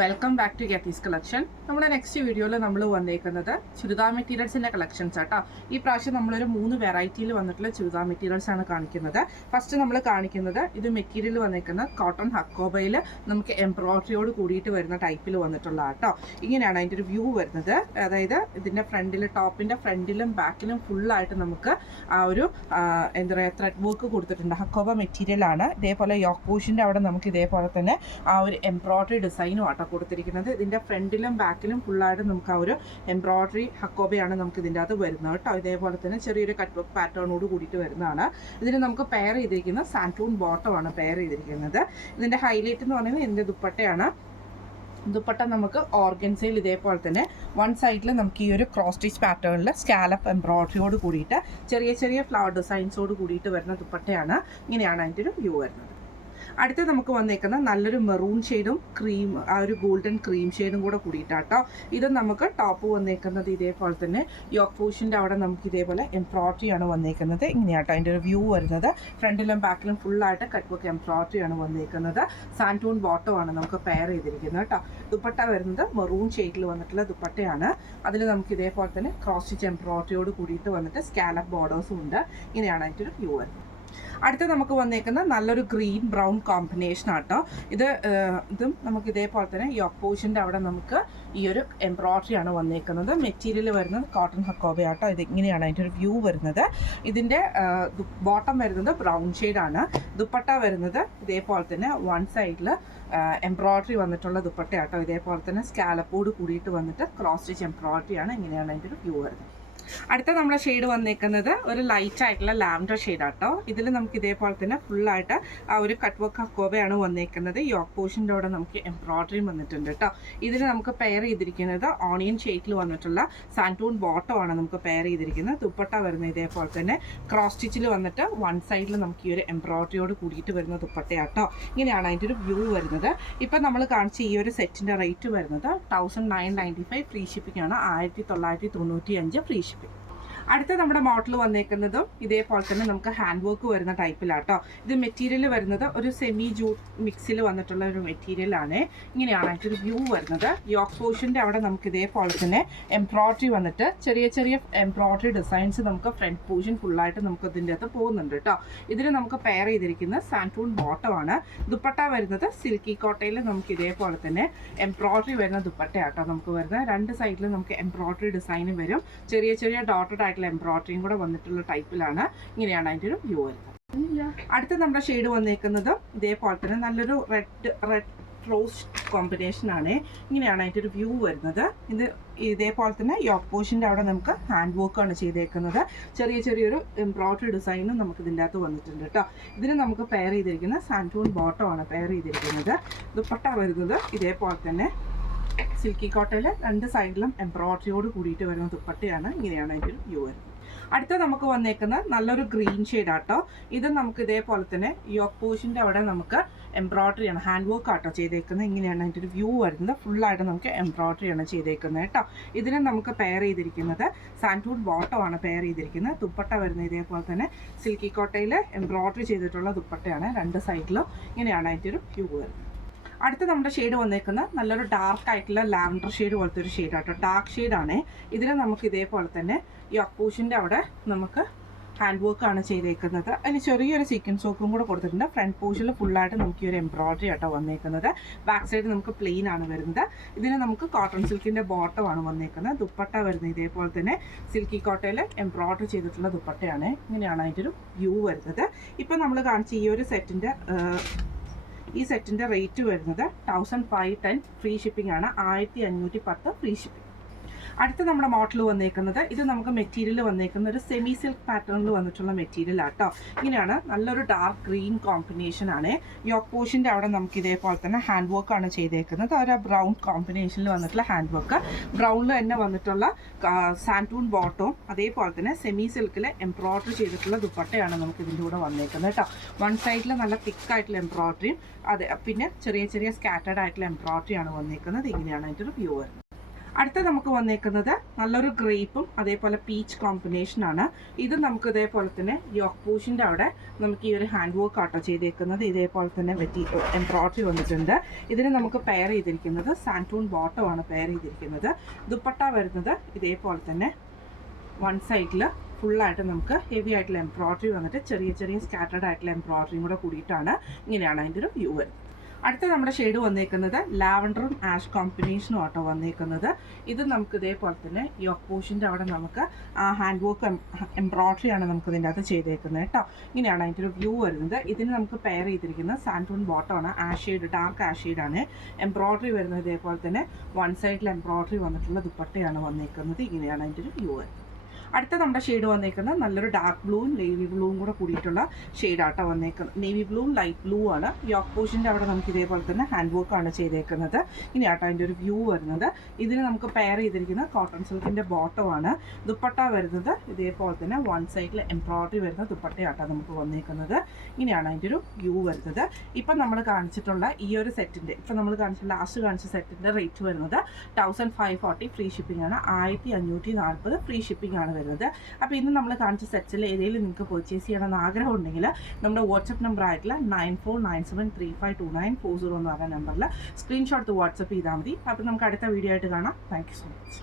Welcome back to ഗെത്തീസ് collection. നമ്മുടെ next വീഡിയോയിൽ നമ്മൾ വന്നേക്കുന്നത് ചുരിദാർ മെറ്റീരിയൽസിൻ്റെ കളക്ഷൻസ് ആട്ടോ. ഈ പ്രാവശ്യം നമ്മളൊരു 3 വെറൈറ്റിയിൽ വന്നിട്ടുള്ള ചുരിദാർ മെറ്റീരിയൽസ് ആണ് കാണിക്കുന്നത്. ഫസ്റ്റ് നമ്മൾ കാണിക്കുന്നത് ഇത് മെറ്റീരിയൽ വന്നേക്കുന്ന കോട്ടൺ ഹക്കോബയിൽ നമുക്ക് എംബ്രോയിഡറിയോട് കൂടിയിട്ട് വരുന്ന ടൈപ്പിൽ വന്നിട്ടുള്ള ആട്ടോ. ഇങ്ങനെയാണ് അതിൻ്റെ ഒരു വ്യൂ വരുന്നത്. അതായത് ഇതിൻ്റെ ഫ്രണ്ടിൽ, ടോപ്പിൻ്റെ ഫ്രണ്ടിലും ബാക്കിലും ഫുള്ളായിട്ട് നമുക്ക് ആ ഒരു എന്താ പറയുക ത്രെഡ് വർക്ക് കൊടുത്തിട്ടുണ്ട്. ഹക്കോബ മെറ്റീരിയലാണ്. ഇതേപോലെ യോക്ക് പോഷിൻ്റെ അവിടെ നമുക്ക് ഇതേപോലെ തന്നെ ആ ഒരു എംബ്രോയിഡറി ഡിസൈനും ആട്ടോ കൊടുത്തിരിക്കുന്നത്. ഇതിൻ്റെ ഫ്രണ്ടിലും ബാക്കിലും ഫുള്ളായിട്ട് നമുക്ക് ആ ഒരു എംബ്രോയിഡറി ഹക്കോബയാണ് നമുക്ക് ഇതിൻ്റെ അകത്ത് വരുന്നത് കേട്ടോ. ഇതേപോലെ തന്നെ ചെറിയൊരു കട്ട് വർക്ക് പാറ്റേണോട് കൂടിയിട്ട് വരുന്നതാണ്. ഇതിന് നമുക്ക് പെയർ ചെയ്തിരിക്കുന്ന സാൻറ്റൂൺ ബോട്ടമാണ് പെയർ ചെയ്തിരിക്കുന്നത്. ഇതിൻ്റെ ഹൈലൈറ്റ് എന്ന് പറയുന്നത് ഇതിൻ്റെ ദുപ്പട്ടയാണ്. ദുപ്പട്ട നമുക്ക് ഓർഗൻസയിൽ ഇതേപോലെ തന്നെ വൺ സൈഡിൽ നമുക്ക് ഈ ഒരു ക്രോസ് സ്റ്റിച്ച് പാറ്റേണിൽ സ്കാലപ്പ് എംബ്രോയിഡറിയോട് കൂടിയിട്ട് ചെറിയ ചെറിയ ഫ്ലവർ ഡിസൈൻസോട് കൂടിയിട്ട് വരുന്ന ദുപ്പട്ടയാണ്. ഇങ്ങനെയാണ് അതിൻ്റെ ഒരു വ്യൂ വരുന്നത്. അടുത്ത് നമുക്ക് വന്നേക്കുന്ന നല്ലൊരു മെറൂൺ ഷെയ്ഡും ക്രീം, ആ ഒരു ഗോൾഡൻ ക്രീം ഷെയ്ഡും കൂടെ കൂടിയിട്ടാട്ടോ. ഇത് നമുക്ക് ടോപ്പ് വന്നേക്കുന്നത് ഇതേപോലെ തന്നെ യോക്ക് പോഷിൻ്റെ അവിടെ നമുക്ക് ഇതേപോലെ എംബ്രോയിഡറി ആണ് വന്നേക്കുന്നത്. ഇങ്ങനെയാട്ടോ അതിൻ്റെ ഒരു വ്യൂ വരുന്നത്. ഫ്രണ്ടിലും ബാക്കിലും ഫുള്ളായിട്ട് കട്ട് വർക്ക് എംബ്രോയിഡറി ആണ് വന്നേക്കുന്നത്. സാൻറ്റൂൺ ബോട്ടമാണ് നമുക്ക് പെയർ ചെയ്തിരിക്കുന്നത് കേട്ടോ. ദുപ്പട്ട വരുന്നത് മെറൂൺ ഷെയ്ഡിൽ വന്നിട്ടുള്ള ദുപ്പട്ടയാണ്. അതിൽ നമുക്ക് ഇതേപോലെ തന്നെ ക്രോസ് സ്റ്റിച്ച് എംബ്രോയിഡറിയോട് കൂടിയിട്ട് വന്നിട്ട് സ്കാലപ്പ് ബോർഡേഴ്സും ഉണ്ട്. ഇങ്ങനെയാണ് അതിൻ്റെ ഒരു വ്യൂ വരുന്നത്. അടുത്ത് നമുക്ക് വന്നേക്കുന്ന നല്ലൊരു ഗ്രീൻ ബ്രൗൺ കോമ്പിനേഷൻ ആട്ടോ. ഇതും നമുക്ക് ഇതേപോലെ തന്നെ യോക്ക് പോഷിൻ്റെ അവിടെ നമുക്ക് ഈ ഒരു എംബ്രോയിഡറി ആണ് വന്നേക്കുന്നത്. മെറ്റീരിയൽ വരുന്നത് കോട്ടൺ ഹക്കോബ ആട്ടോ. ഇത് ഇങ്ങനെയാണ് അതിൻ്റെ ഒരു വ്യൂ വരുന്നത്. ഇതിൻ്റെ ബോട്ടം വരുന്നത് ബ്രൗൺ ഷെയ്ഡാണ്. ദുപ്പട്ട വരുന്നത് ഇതേപോലെ തന്നെ വൺ സൈഡിൽ എംബ്രോയിഡറി വന്നിട്ടുള്ള ദുപ്പട്ട ആട്ടോ. ഇതേപോലെ തന്നെ സ്കാലപ്പോട് കൂടിയിട്ട് വന്നിട്ട് ക്രോസ് സ്റ്റിച്ച് എംബ്രോയിഡറി ആണ്. ഇങ്ങനെയാണ് അതിൻ്റെ ഒരു വ്യൂ വരുന്നത്. അടുത്ത നമ്മുടെ ഷെയ്ഡ് വന്നേക്കുന്നത് ഒരു ലൈറ്റ് ആയിട്ടുള്ള ലാവൻഡർ ഷെയ്ഡാട്ടോ. ഇതിൽ നമുക്ക് ഇതേപോലെ തന്നെ ഫുള്ളായിട്ട് ആ ഒരു കട്ട് വർക്ക് ഹക്കോബയാണ് വന്നേക്കുന്നത്. യോക്ക് പോഷിൻ്റെ അവിടെ നമുക്ക് എംബ്രോയിഡറിയും വന്നിട്ടുണ്ട് കേട്ടോ. ഇതിൽ നമുക്ക് പെയർ ചെയ്തിരിക്കുന്നത് ഓണിയൻ ഷെയ്ഡിൽ വന്നിട്ടുള്ള സാൻറ്റൂൺ ബോട്ടമാണ് നമുക്ക് പെയർ ചെയ്തിരിക്കുന്നത്. ദുപ്പട്ട വരുന്നത് ഇതേപോലെ തന്നെ ക്രോസ് സ്റ്റിച്ചിൽ വന്നിട്ട് വൺ സൈഡിൽ നമുക്ക് ഈ ഒരു എംബ്രോയിഡറിയോട് കൂടിയിട്ട് വരുന്ന ദുപ്പട്ടയാട്ടോ. ഇങ്ങനെയാണ് അതിൻ്റെ ഒരു വ്യൂ വരുന്നത്. ഇപ്പം നമ്മൾ കാണിച്ച ഈ ഒരു സെറ്റിൻ്റെ റേറ്റ് വരുന്നത് 1995 ഫ്രീ ഷിപ്പിംഗ് ആണ്. 1995 ഫ്രീ ഷിപ്പിംഗ്. അടുത്ത നമ്മുടെ മോഡൽ വന്നേക്കുന്നതും ഇതേപോലെ തന്നെ നമുക്ക് ഹാൻഡ് വർക്ക് വരുന്ന ടൈപ്പിലാട്ടോ. ഇത് മെറ്റീരിയൽ വരുന്നത് ഒരു സെമി ജൂട്ട് മിക്സിൽ വന്നിട്ടുള്ള ഒരു മെറ്റീരിയലാണ്. ഇങ്ങനെയാണ് അതിൻ്റെ വ്യൂ വരുന്നത്. യോക്ക് പോഷിൻ്റെ അവിടെ നമുക്ക് ഇതേപോലെ തന്നെ എംബ്രോയിഡറി വന്നിട്ട് ചെറിയ ചെറിയ എംബ്രോയിഡറി ഡിസൈൻസ് നമുക്ക് ഫ്രണ്ട് പോർഷൻ ഫുള്ളായിട്ട് നമുക്ക് ഇതിൻ്റെ അകത്ത് പോകുന്നുണ്ട് കേട്ടോ. ഇതിന് നമുക്ക് പെയർ ചെയ്തിരിക്കുന്ന സാൻറ്റൂൺ ബോട്ടമാണ്. ദുപ്പട്ട വരുന്നത് സിൽക്കി കോട്ടയിൽ നമുക്ക് ഇതേപോലെ തന്നെ എംബ്രോയിഡറി വരുന്ന ദുപ്പട്ടയാട്ടോ നമുക്ക് വരുന്നത്. രണ്ട് സൈഡിലും നമുക്ക് എംബ്രോയിഡറി ഡിസൈനും വരും. ചെറിയ ചെറിയ ഡോട്ടഡ് ആയിട്ടുള്ള എംബ്രോയിഡറിയും കൂടെ വന്നിട്ടുള്ള ടൈപ്പിലാണ്. ഇങ്ങനെയാണ് അതിൻ്റെ ഒരു വ്യൂ വരുന്നത്. അടുത്ത നമ്മുടെ ഷെയ്ഡ് വന്നേക്കുന്നത് ഇതേപോലെ തന്നെ നല്ലൊരു റെഡ് റോസ് കോമ്പിനേഷൻ ആണ്. ഇങ്ങനെയാണ് അതിൻ്റെ ഒരു വ്യൂ വരുന്നത്. ഇത് ഇതേപോലെ തന്നെ യോക്ക് പോഷിൻ്റെ അവിടെ നമുക്ക് ഹാൻഡ് വർക്കാണ് ചെയ്തേക്കുന്നത്. ചെറിയ ചെറിയൊരു എംബ്രോയിഡറി ഡിസൈനും നമുക്ക് ഇതിൻ്റെ അകത്ത് വന്നിട്ടുണ്ട് കേട്ടോ. ഇതിന് നമുക്ക് പെയർ ചെയ്തിരിക്കുന്ന സാൻറ്റൂൺ ബോട്ടമാണ് പെയർ ചെയ്തിരിക്കുന്നത്. ദുപ്പട്ട വരുന്നത് ഇതേപോലെ തന്നെ സിൽക്കി കോട്ടയിൽ രണ്ട് സൈഡിലും എംബ്രോയിഡറിയോട് കൂടിയിട്ട് വരുന്ന ദുപ്പട്ടയാണ്. ഇങ്ങനെയാണ് അതിൻ്റെ ഒരു വ്യൂ വരുന്നത്. അടുത്ത നമുക്ക് വന്നേക്കുന്ന നല്ലൊരു ഗ്രീൻ ഷെയ്ഡ് ആട്ടോ. ഇത് നമുക്ക് ഇതേപോലെ തന്നെ യോക്ക് പോഷിൻ്റെ അവിടെ നമുക്ക് എംബ്രോയിഡറിയാണ്, ഹാൻഡ് വർക്ക് ആട്ടോ ചെയ്തേക്കുന്നത്. ഇങ്ങനെയാണ് അതിൻ്റെ ഒരു വ്യൂ വരുന്നത്. ഫുള്ളായിട്ട് നമുക്ക് എംബ്രോയിഡറിയാണ് ചെയ്തേക്കുന്നത് കേട്ടോ. ഇതിന് നമുക്ക് പെയർ ചെയ്തിരിക്കുന്നത് സാൻറ്റൂൺ ബോട്ടമാണ് പെയർ ചെയ്തിരിക്കുന്നത്. ദുപ്പട്ട വരുന്നത് ഇതേപോലെ തന്നെ സിൽക്കി കോട്ടയിൽ എംബ്രോയിഡറി ചെയ്തിട്ടുള്ള ദുപ്പട്ടയാണ്. രണ്ട് സൈഡിലും ഇങ്ങനെയാണ് അതിൻ്റെ ഒരു വ്യൂ വരുന്നത്. അടുത്ത നമ്മുടെ ഷെയ്ഡ് വന്നേക്കുന്ന നല്ലൊരു ഡാർക്ക് ആയിട്ടുള്ള ലാവൻഡർ ഷെയ്ഡ് പോലത്തെ ഒരു ഷെയ്ഡാട്ടോ. ഡാർക്ക് ഷെയ്ഡാണ്. ഇതിന് നമുക്ക് ഇതേപോലെ തന്നെ യോക്ക് പോഷിൻ്റെ അവിടെ നമുക്ക് ഹാൻഡ് വർക്കാണ് ചെയ്തേക്കുന്നത്. അതിന് ചെറിയൊരു സീക്വൻസ് വർക്കും കൂടെ കൊടുത്തിട്ടുണ്ട്. ഫ്രണ്ട് പോർഷനിൽ ഫുള്ളായിട്ട് നമുക്ക് ഈ ഒരു എംബ്രോയിഡറി ആട്ടോ വന്നേക്കുന്നത്. ബാക്ക് സൈഡ് നമുക്ക് പ്ലെയിൻ ആണ് വരുന്നത്. ഇതിന് നമുക്ക് കോട്ടൺ സിൽക്കിൻ്റെ ബോട്ടമാണ് വന്നേക്കുന്നത്. ദുപ്പട്ട വരുന്നത് ഇതേപോലെ തന്നെ സിൽക്കി കോട്ടയിൽ എംബ്രോയിഡറി ചെയ്തിട്ടുള്ള ദുപ്പട്ടയാണ്. ഇങ്ങനെയാണ് അതിൻ്റെ ഒരു വ്യൂ വരുന്നത്. ഇപ്പം നമ്മൾ കാണിച്ച ഈ സെറ്റിൻ്റെ റേറ്റ് വരുന്നത് 1510 ഫ്രീ ഷിപ്പിംഗ് ആണ്. 1510 ഫ്രീ ഷിപ്പിംഗ്. അടുത്ത നമ്മുടെ മോഡൽ വന്നേക്കുന്നത് ഇത് നമുക്ക് മെറ്റീരിയൽ വന്നേക്കുന്ന ഒരു സെമി സിൽക്ക് പാറ്റേണിൽ വന്നിട്ടുള്ള മെറ്റീരിയൽ ആട്ടോ. ഇങ്ങനെയാണ് നല്ലൊരു ഡാർക്ക് ഗ്രീൻ കോമ്പിനേഷൻ ആണ്. യോക്ക് പോഷിൻ്റെ അവിടെ നമുക്ക് ഇതേപോലെ തന്നെ ഹാൻഡ് വർക്കാണ് ചെയ്തേക്കുന്നത്. ഒരു ബ്രൗൺ കോമ്പിനേഷനിൽ വന്നിട്ടുള്ള ഹാൻഡ് വർക്ക്. ബ്രൗണിൽ തന്നെ വന്നിട്ടുള്ള സാൻറ്റൂൺ ബോട്ടവും അതേപോലെ തന്നെ സെമി സിൽക്കിൽ എംബ്രോയിഡറി ചെയ്തിട്ടുള്ള ദുപ്പട്ടയാണ് നമുക്ക് ഇതിൻ്റെ കൂടെ വന്നേക്കുന്നത് കേട്ടോ. വൺ സൈഡിൽ നല്ല തിക്കായിട്ടുള്ള എംബ്രോയിഡറിയും പിന്നെ ചെറിയ ചെറിയ സ്കാറ്റേഡ് ആയിട്ടുള്ള എംബ്രോയിഡറിയാണ് വന്നേക്കുന്നത്. ഇങ്ങനെയാണ് അതിൻ്റെ ഒരു വ്യൂ വരുന്നത്. അടുത്ത നമുക്ക് വന്നേക്കുന്നത് നല്ലൊരു ഗ്രേപ്പും അതേപോലെ പീച്ച് കോമ്പിനേഷനാണ്. ഇത് നമുക്ക് ഇതേപോലെ തന്നെ യോക്ക് പൂഷിൻ്റെ അവിടെ നമുക്ക് ഈ ഒരു ഹാൻഡ് വർക്ക് ആട്ടോ ചെയ്തേക്കുന്നത്. ഇതേപോലെ തന്നെ എംബ്രോയിഡറി വന്നിട്ടുണ്ട്. ഇതിന് നമുക്ക് പെയർ ചെയ്തിരിക്കുന്നത് സാൻറ്റൂൺ ബോട്ടമാണ് പെയർ ചെയ്തിരിക്കുന്നത്. ദുപ്പട്ട വരുന്നത് ഇതേപോലെ തന്നെ വൺ സൈഡിൽ ഫുള്ളായിട്ട് നമുക്ക് ഹെവി ആയിട്ടുള്ള എംബ്രോയിഡറി വന്നിട്ട് ചെറിയ ചെറിയ സ്കാറ്റേർഡ് ആയിട്ടുള്ള എംബ്രോയിഡറിയും കൂടെ കൂടിയിട്ടാണ് ഇങ്ങനെയാണ് അതിൻ്റെ ഒരു വ്യൂ വരുന്നത്. അടുത്ത നമ്മുടെ ഷെയ്ഡ് വന്നേക്കുന്നത് ലാവൻഡറും ആഷ് കോമ്പിനേഷനും ആട്ടോ വന്നേക്കുന്നത്. ഇത് നമുക്ക് ഇതേപോലെ തന്നെ യോക്ക് പോഷിൻ്റെ അവിടെ നമുക്ക് ഹാൻഡ് വർക്ക് എംബ്രോയിഡറി ആണ് നമുക്ക് ഇതിൻ്റെ അകത്ത് ചെയ്തേക്കുന്നത് കേട്ടോ. ഇങ്ങനെയാണ് അതിൻ്റെ ഒരു വ്യൂ വരുന്നത്. ഇതിന് നമുക്ക് പെയർ ചെയ്തിരിക്കുന്നത് സാൻറ്റൂൺ ബോട്ടമാണ്. ആഷ് ഷെയ്ഡ്, ഡാർക്ക് ആഷ് ഷെയ്ഡാണ്. എംബ്രോയിഡറി വരുന്നത് ഇതേപോലെ തന്നെ വൺ സൈഡിൽ എംബ്രോയിഡറി വന്നിട്ടുള്ള ദുപ്പട്ടയാണ് വന്നേക്കുന്നത്. ഇങ്ങനെയാണ് അതിൻ്റെ ഒരു വ്യൂ വരുന്നത്. അടുത്ത നമ്മുടെ ഷെയ്ഡ് വന്നേക്കുന്നത് നല്ലൊരു ഡാർക്ക് ബ്ലൂവും നേവി ബ്ലൂവും കൂടെ കൂടിയിട്ടുള്ള ഷെയ്ഡാട്ടോ വന്നേക്കുന്നത്. നേവി ബ്ലൂവും ലൈറ്റ് ബ്ലൂ ആണ്. യോക്ക് പോഷിൻ്റെ അവിടെ നമുക്ക് ഇതേപോലെ തന്നെ ഹാൻഡ് വർക്കാണ് ചെയ്തേക്കുന്നത്. ഇനിയാട്ടോ അതിൻ്റെ ഒരു വ്യൂ വരുന്നത്. ഇതിന് നമുക്ക് പെയർ ചെയ്തിരിക്കുന്ന കോട്ടൺ സിൽക്കിൻ്റെ ബോട്ടമാണ്. ദുപ്പട്ട വരുന്നത് ഇതേപോലെ തന്നെ വൺ സൈഡിൽ എംബ്രോയിഡറി വരുന്ന ദുപ്പട്ടയാട്ടോ നമുക്ക് വന്നേക്കുന്നത്. ഇങ്ങനെയാണ് അതിൻ്റെ ഒരു വ്യൂ വരുന്നത്. ഇപ്പം നമ്മൾ കാണിച്ചിട്ടുള്ള ഈ ഒരു സെറ്റിൻ്റെ, ഇപ്പം നമ്മൾ ലാസ്റ്റ് കാണിച്ച സെറ്റിൻ്റെ റേറ്റ് വരുന്നത് 1540 ഫ്രീ ഷിപ്പിംഗ് ആണ്. 1540 ഫ്രീ ഷിപ്പിംഗ് ആണ് വരുന്നത്. അപ്പോൾ ഇന്ന് നമ്മൾ കാണിച്ച സെറ്റ്സിൽ ഏതെങ്കിലും നിങ്ങൾക്ക് പർച്ചേസ് ചെയ്യണമെന്ന് ആഗ്രഹം ഉണ്ടെങ്കിൽ നമ്മുടെ വാട്സപ്പ് നമ്പർ ആയിട്ടുള്ള 9497352940 എന്ന് പറഞ്ഞ നമ്പറിൽ സ്ക്രീൻഷോട്ട് വാട്സപ്പ് ചെയ്താൽ മതി. അപ്പോൾ നമുക്ക് അടുത്ത വീഡിയോ ആയിട്ട് കാണാം. Thank you so much.